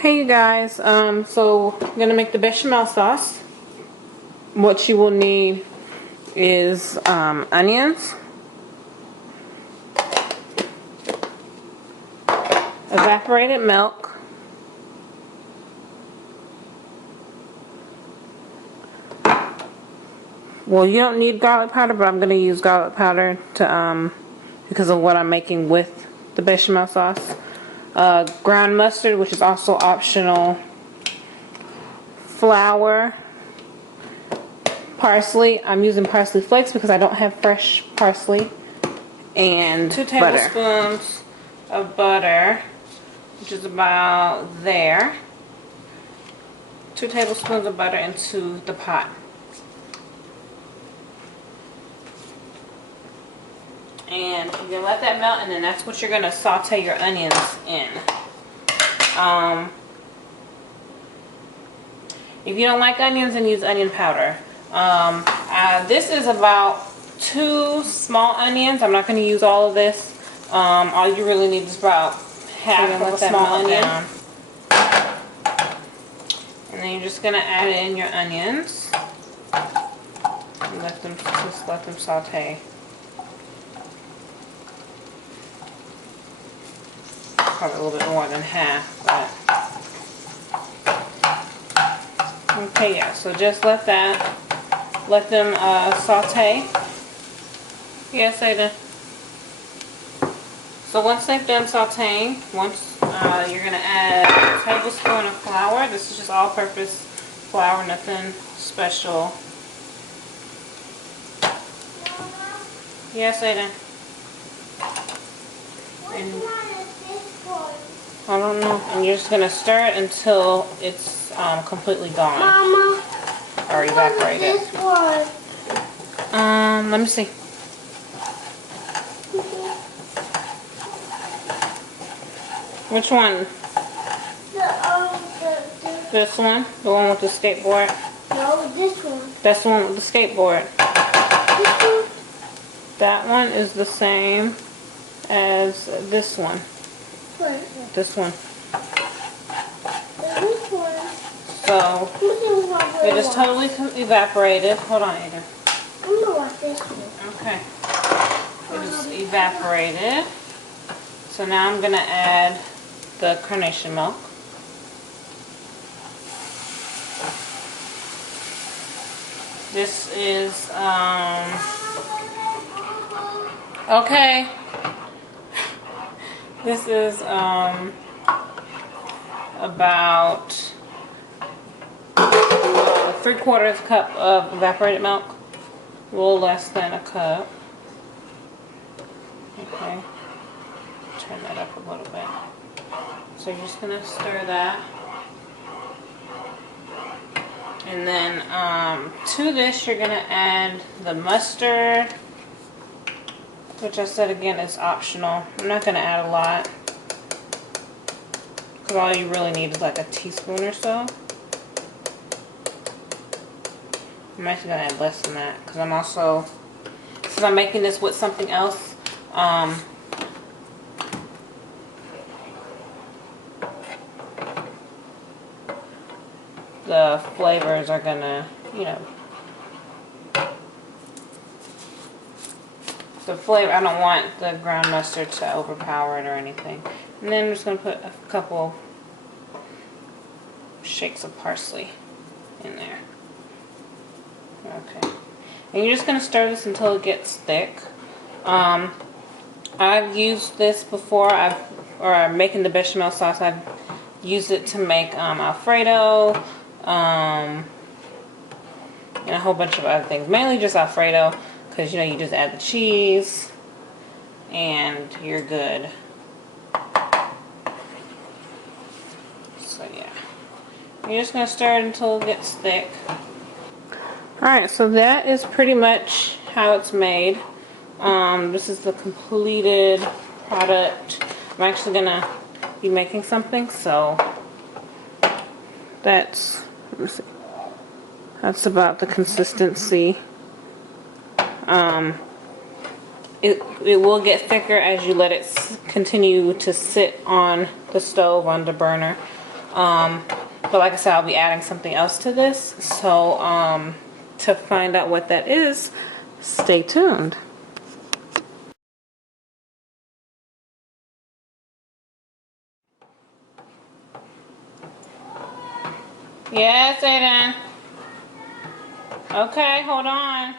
Hey you guys, so I'm gonna make the bechamel sauce. What you will need is onions, evaporated milk, well, you don't need garlic powder, but I'm gonna use garlic powder to because of what I'm making with the bechamel sauce. Ground mustard, which is also optional. Flour, parsley. I'm using parsley flakes because I don't have fresh parsley. And 2 tablespoons of butter, which is about there. 2 tablespoons of butter into the pot. And you're gonna let that melt, and then that's what you're gonna saute your onions in. If you don't like onions, then use onion powder. This is about 2 small onions. I'm not going to use all of this. All you really need is about half of a small onion. And then you're just going to add in your onions and let them saute. Probably a little bit more than half, but okay, yeah, so just let them saute. Yes, I did. So once they've done sauteing, you're going to add a tablespoon of flour. This is just all-purpose flour, nothing special. Yes, I did. I don't know. And you're just going to stir it until it's completely gone. Mama, or evaporated. This one. Let me see. Which one? This one? The one with the skateboard? No, this one. That's the one with the skateboard. This one? That one is the same as this one. What? This one. This one. So, it is totally evaporated. Hold on, Ada. I'm gonna watch this one. Okay. It is evaporated. So now I'm going to add the carnation milk. This is, okay. This is, about 3/4 cup of evaporated milk. A little less than a cup. Okay. Turn that up a little bit. So you're just going to stir that. And then to this you're going to add the mustard, which I said again is optional. I'm not going to add a lot because all you really need is like a teaspoon or so. I'm actually going to add less than that because I'm also, since I'm making this with something else, the flavors are gonna, you know, the flavor, I don't want the ground mustard to overpower it or anything. And then I'm just gonna put a couple shakes of parsley in there. Okay. And you're just gonna stir this until it gets thick. I've used this before, I'm making the bechamel sauce. I've used it to make alfredo, and a whole bunch of other things. Mainly just alfredo, because you know you just add the cheese and you're good. So yeah, you're just gonna stir it until it gets thick. Alright, so that is pretty much how it's made. This is the completed product. I'm actually gonna be making something, so that's, let me see, that's about the consistency. It will get thicker as you let it continue to sit on the stove, on the burner. But like I said, I'll be adding something else to this. So to find out what that is, stay tuned. Yes, Aiden. Okay, hold on.